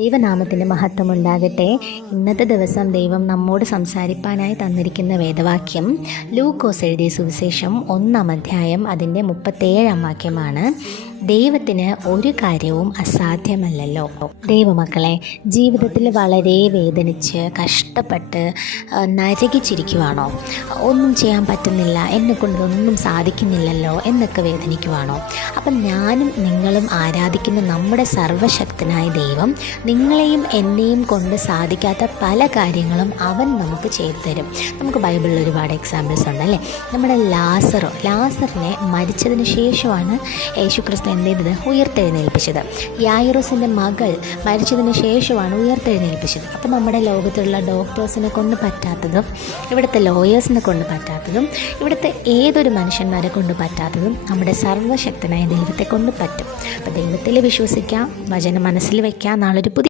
ദൈവനാമത്തിൻ്റെ മഹത്വം ഉണ്ടാകട്ടെ. ഇന്നത്തെ ദിവസം ദൈവം നമ്മോട് സംസാരിപ്പാനായി തന്നിരിക്കുന്ന വേദവാക്യം ലൂക്കോസ് എഴുതിയ സുവിശേഷം 1-ാം അധ്യായം അതിൻ്റെ 37-ാം വാക്യമാണ്. ദൈവത്തിന് ഒരു കാര്യവും അസാധ്യമല്ലല്ലോ. ദൈവമക്കളെ, ജീവിതത്തിൽ വളരെ വേദനിച്ച് കഷ്ടപ്പെട്ട് നരകിച്ചിരിക്കുവാണോ? ഒന്നും ചെയ്യാൻ പറ്റുന്നില്ല, എന്നെക്കൊണ്ടൊന്നും സാധിക്കുന്നില്ലല്ലോ എന്നൊക്കെ വേദനിക്കുവാണോ? അപ്പം ഞാനും നിങ്ങളും ആരാധിക്കുന്ന നമ്മുടെ സർവ്വശക്തനായ ദൈവം നിങ്ങളെയും എന്നെയും കൊണ്ട് സാധിക്കാത്ത പല കാര്യങ്ങളും അവൻ നമുക്ക് ചെയ്തു തരും. നമുക്ക് ബൈബിളിൽ ഒരുപാട് എക്സാമ്പിൾസ് ഉണ്ടല്ലേ. നമ്മുടെ ലാസറിനെ മരിച്ചതിന് ശേഷമാണ് യേശുക്രിസ്തു എന്ത് ചെയ്തത്? ഉയർത്തെഴുന്നേൽപ്പിച്ചത്. യായിറോസിൻ്റെ മകൾ മരിച്ചതിന് ശേഷമാണ് ഉയർത്തെഴുന്നേൽപ്പിച്ചത്. അപ്പോൾ നമ്മുടെ ലോകത്തിലുള്ള ഡോക്ടേഴ്സിനെ കൊണ്ട് പറ്റാത്തതും ഇവിടുത്തെ ലോയേഴ്സിനെ കൊണ്ട് പറ്റാത്തതും ഇവിടുത്തെ ഏതൊരു മനുഷ്യന്മാരെ കൊണ്ട് പറ്റാത്തതും നമ്മുടെ സർവ്വശക്തനായ ദൈവത്തെ കൊണ്ട് പറ്റും. അപ്പോൾ ദൈവത്തിൽ വിശ്വസിക്കാം, വചനം മനസ്സിൽ വയ്ക്കാം. നാളൊരു പുതിയ